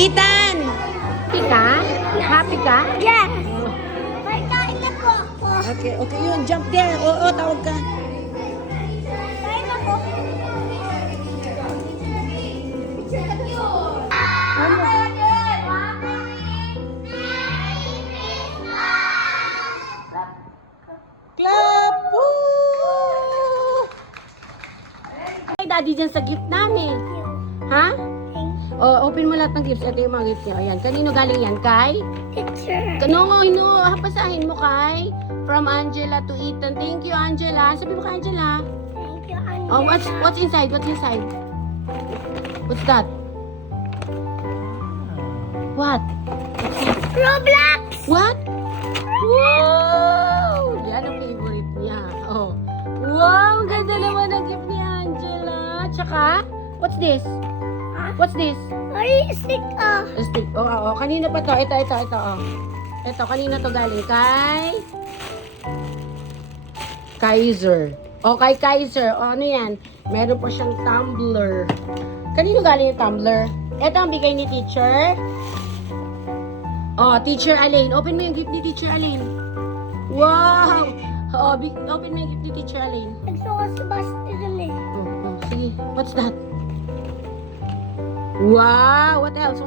Ethan! Happy ka? Happy ka? Yes. May kain na po ako. Okay, okay yun. Jump there. Oo, tawag ka. Kain na po. Clap! Woo! Ay, daddy dyan sa gift namin. Ha? Oh, open mo lahat ng gifts. Ito yung mga gifts niya. Ayan. Kanino galing yan? Kay? Teacher. No, hapasahin mo kay. From Angela to Ethan. Thank you, Angela. Sabi mo kay Angela. Thank you, Angela. Oh, what's inside? What's inside? What's that? What? Roblox. What? Wow! Yan ang favorite niya. Oh. Wow! Ganda naman ang gift ni Angela. Tsaka, what's this? What's this? Ay, stick ah. Stick. Oh, oh, oh. Kanina pa to? Ito. Oh. Ito, kanina to galing? Kay Kaiser. Oh, kay Kaiser. Oh, ano yan? Meron pa siyang tumbler. Kanino galing yung tumbler? Ito ang bigay ni teacher. Oh, Teacher Alain. Open mo yung gift ni Teacher Alain. Wow! Oh, open mo yung gift ni Teacher Alain. Gusto ko si Basti dun eh. Oh, sige. What's that? Wow! What else?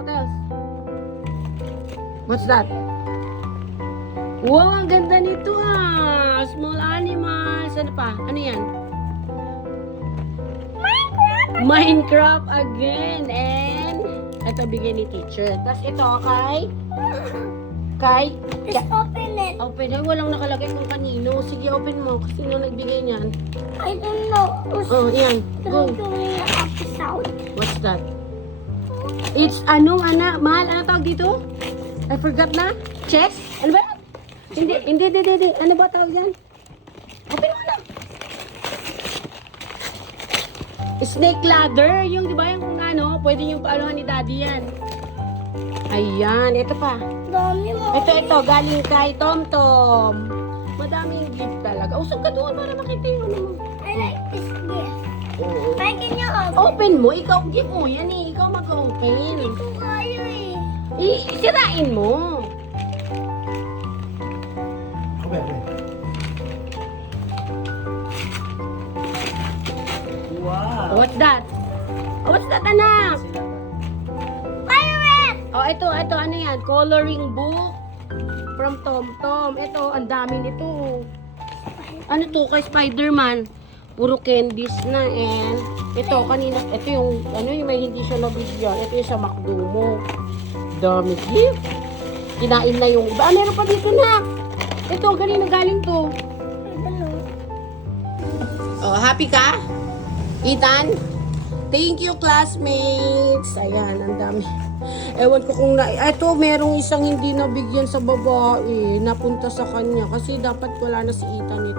What's that? Wow! Ang ganda nito ah! Small animals. Ano pa? Ano yan? Minecraft again. And ito bigay ni teacher. Tapos ito kay Just open it. open. Ay, walang nakalagay kung kanino. Sige, open mo. Kasi sino nagbigay niyan? I don't know. Oh, yan. Go. Doing an episode. What's that? It's mahal. Ano tawag dito? I forgot na. Chess? Ano ba? Hindi. Ano ba tawag yan? Open mo na. Snake ladder. Yung, di ba, yung kung ano, pwede yung paaluhan ni daddy yan. Ayan. Ito pa. Dami mo. Ito. Galing kay Tom. Madaming gift talaga. Usog ka doon para makita yung ano mo. I like this gift. Oo. Why can you open? Open mo. Ikaw, gift mo yan eh. Ikaw mag-open. Ito kayo eh. Sirain mo. Wow! What's that? Oh, what's that, anak? Pirate! Oh, ito, ano yan? Coloring book from Tom. Ito, ang dami nito. Ano to? Kay Spider-Man. Puro candies na, and ito, kanina, ito yung, yung may hindi siya nabigyan. Ito yung sa McDo mo. Dami gift. Kinain na yung iba. Meron pa dito na. Ito, kanina galing to. I don't know. Oh, happy ka? Ethan? Thank you, classmates. Ayan, ang dami. Ewan ko kung ito, merong isang hindi nabigyan sa babae. Napunta sa kanya. Kasi dapat wala na si Ethan